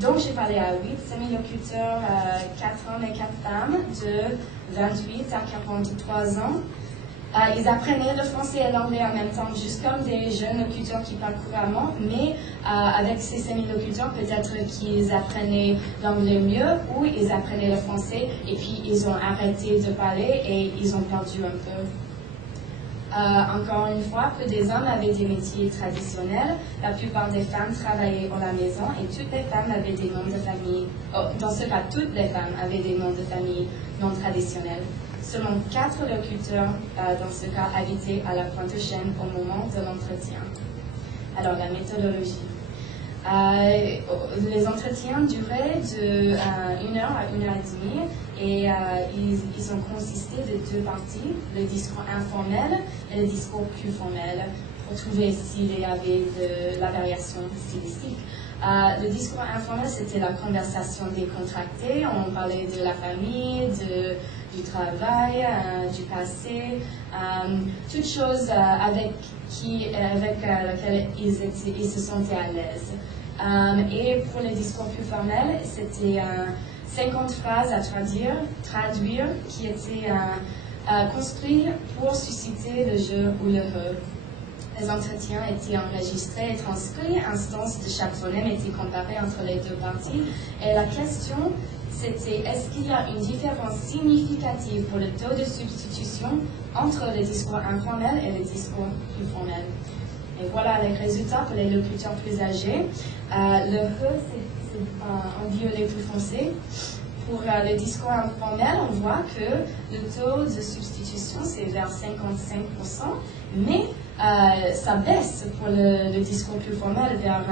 Donc, j'ai parlé à 8 semi-locuteurs, 4 hommes et 4 femmes, de 28 à 43 ans. Ils apprenaient le français et l'anglais en même temps, juste comme des jeunes locuteurs qui parlent couramment, mais avec ces semi-locuteurs, peut-être qu'ils apprenaient l'anglais mieux ou ils apprenaient le français et puis ils ont arrêté de parler et ils ont perdu un peu. Encore une fois, peu des hommes avaient des métiers traditionnels. La plupart des femmes travaillaient à la maison et toutes les femmes avaient des noms de famille. Dans ce cas, toutes les femmes avaient des noms de famille non traditionnels. Seulement 4 locuteurs, dans ce cas, habitaient à la Pointe-aux-Chênes au moment de l'entretien. Alors, la méthodologie. Les entretiens duraient de 1 heure à 1 heure et demie et ils ont consisté de 2 parties, le discours informel et le discours plus formel, pour trouver s'il y avait de la variation stylistique. Le discours informel, c'était la conversation décontractée, on parlait de la famille, du travail, du passé, toutes choses avec lesquelles ils se sentaient à l'aise. Et pour les discours plus formels, c'était 50 phrases à traduire qui étaient construites pour susciter le je ou le he. Les entretiens étaient enregistrés et transcrits, instances de chaque phonème étaient comparées entre les 2 parties. Et la question, c'était est-ce qu'il y a une différence significative pour le taux de substitution entre le discours informel et le discours plus formel. Et voilà les résultats pour les locuteurs plus âgés. Le he, c'est en violet plus foncé. Pour le discours informel, on voit que le taux de substitution, c'est vers 55%, mais ça baisse pour le discours plus formel vers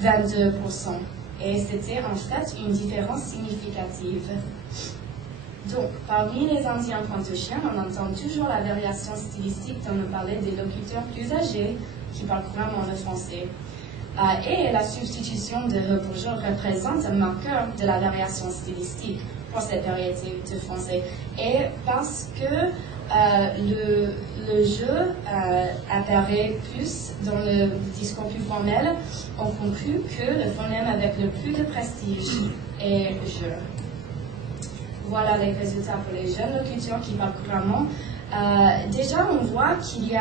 22%. Et c'était en fait une différence significative. Donc, parmi les Indiens Pointe-aux-Chênes, on entend toujours la variation stylistique dont on parlait des locuteurs plus âgés qui parlent couramment le français. Et la substitution de he pour je représente un marqueur de la variation stylistique pour cette variété de français. Et parce que le je apparaît plus dans le discours plus formel, on conclut que le phonème avec le plus de prestige est je. Voilà les résultats pour les jeunes locuteurs qui parlent couramment. Déjà, on voit qu'il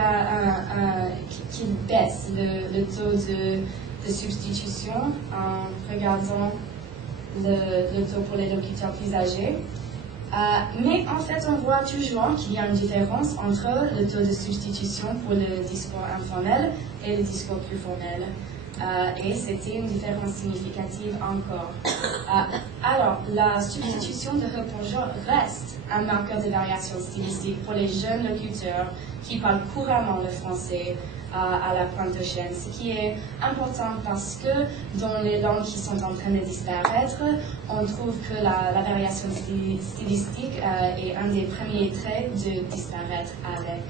baisse le taux de substitution en regardant le taux pour les locuteurs plus âgés. Mais en fait, on voit toujours qu'il y a une différence entre le taux de substitution pour le discours informel et le discours plus formel. Et c'était une différence significative encore. Alors, la substitution de he pour je reste un marqueur de variation stylistique pour les jeunes locuteurs qui parlent couramment le français à la Pointe-aux-Chênes, ce qui est important parce que dans les langues qui sont en train de disparaître, on trouve que la variation stylistique est un des premiers traits de disparaître avec.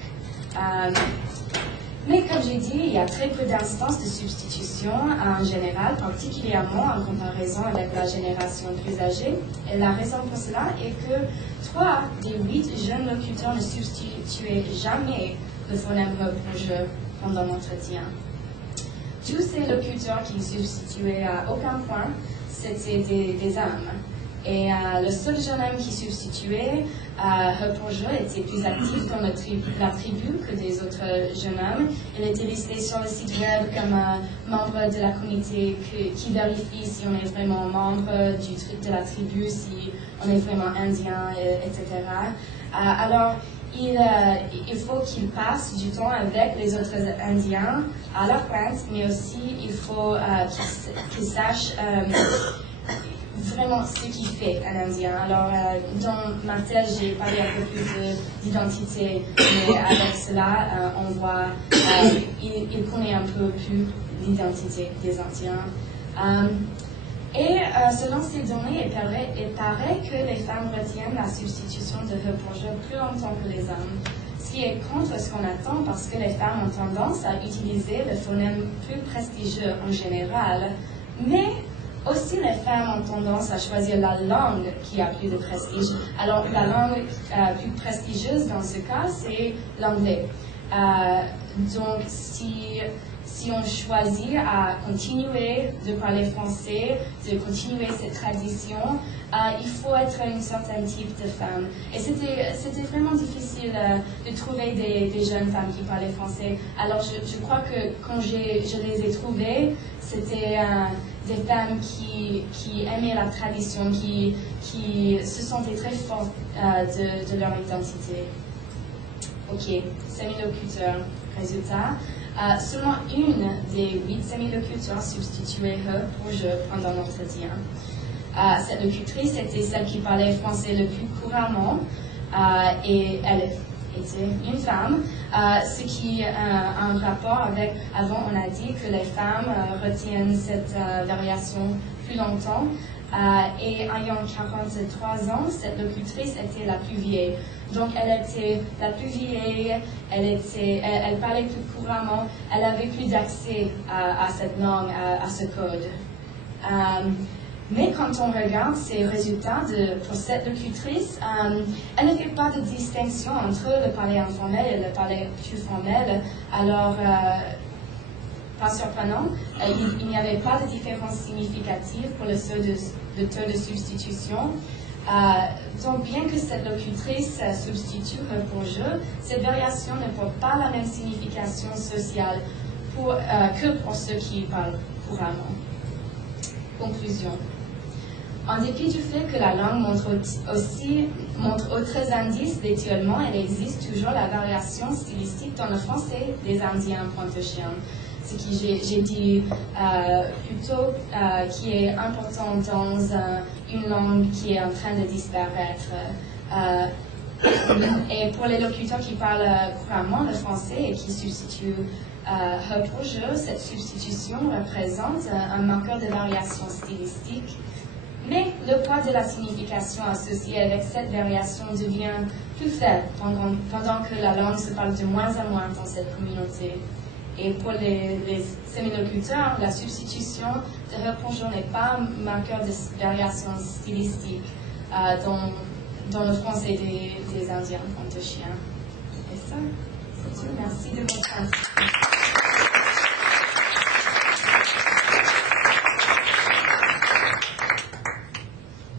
Mais comme j'ai dit, il y a très peu d'instances de substitution en général, particulièrement en comparaison avec la génération plus âgée. Et la raison pour cela est que 3 des 8 jeunes locuteurs ne substituaient jamais le phonème he pour je pendant l'entretien. Tous ces locuteurs qui ne substituaient à aucun point, c'était des hommes. Et le seul jeune homme qui substituait he pour je était plus actif dans la tribu que des autres jeunes hommes. Il était listé sur le site web comme membre de la communauté qui vérifie si on est vraiment membre de la tribu, si on est vraiment indien, etc. Alors, il faut qu'il passe du temps avec les autres Indiens à la pointe, mais aussi il faut qu'il sache vraiment ce qu'il fait un Indien. Alors, dans ma thèse, j'ai parlé un peu plus d'identité, mais avec cela, on voit il connaît un peu plus l'identité des Indiens. Et selon ces données, il paraît que les femmes retiennent la substitution de he pour je plus longtemps que les hommes, ce qui est contre ce qu'on attend parce que les femmes ont tendance à utiliser le phonème plus prestigieux en général, mais aussi les femmes ont tendance à choisir la langue qui a plus de prestige. Alors la langue plus prestigieuse dans ce cas, c'est l'anglais. Donc si si on choisit à continuer de parler français, de continuer cette tradition, il faut être un certain type de femme. Et c'était vraiment difficile de trouver des jeunes femmes qui parlaient français. Alors je crois que quand je les ai trouvées, c'était des femmes qui aimaient la tradition, qui se sentaient très fortes de leur identité. Ok, semi-locuteur. Résultat, seulement une des 8 semi-locuteurs substituait her pour je pendant l'entretien. Cette locutrice était celle qui parlait français le plus couramment et elle était une femme, ce qui a un rapport avec, avant on a dit que les femmes retiennent cette variation plus longtemps. Et ayant 43 ans, cette locutrice était la plus vieille. Donc elle était la plus vieille, elle parlait plus couramment, elle avait plus d'accès à cette langue, à ce code. Mais quand on regarde ces résultats pour cette locutrice, elle ne fait pas de distinction entre le parler informel et le parler plus formel. Alors, pas surprenant, il n'y avait pas de différence significative pour le taux de substitution. Donc, bien que cette locutrice substitue pour je, cette variation ne porte pas la même signification sociale que pour ceux qui parlent couramment. Conclusion. En dépit du fait que la langue montre autres indices d'étiolement, il existe toujours la variation stylistique dans le français des Indiens pointe-chien. Ce que j'ai dit plus tôt, qui est important dans une langue qui est en train de disparaître. Et pour les locuteurs qui parlent couramment le français et qui substituent her pour je, cette substitution représente un marqueur de variation stylistique. Mais le poids de la signification associée avec cette variation devient plus faible pendant que la langue se parle de moins en moins dans cette communauté. Et pour les semi-locuteurs, la substitution de her pour je n'est pas un marqueur de variation stylistique dans le français des Indiens pointe-chien. Et ça, c'est tout. Merci de votre attention.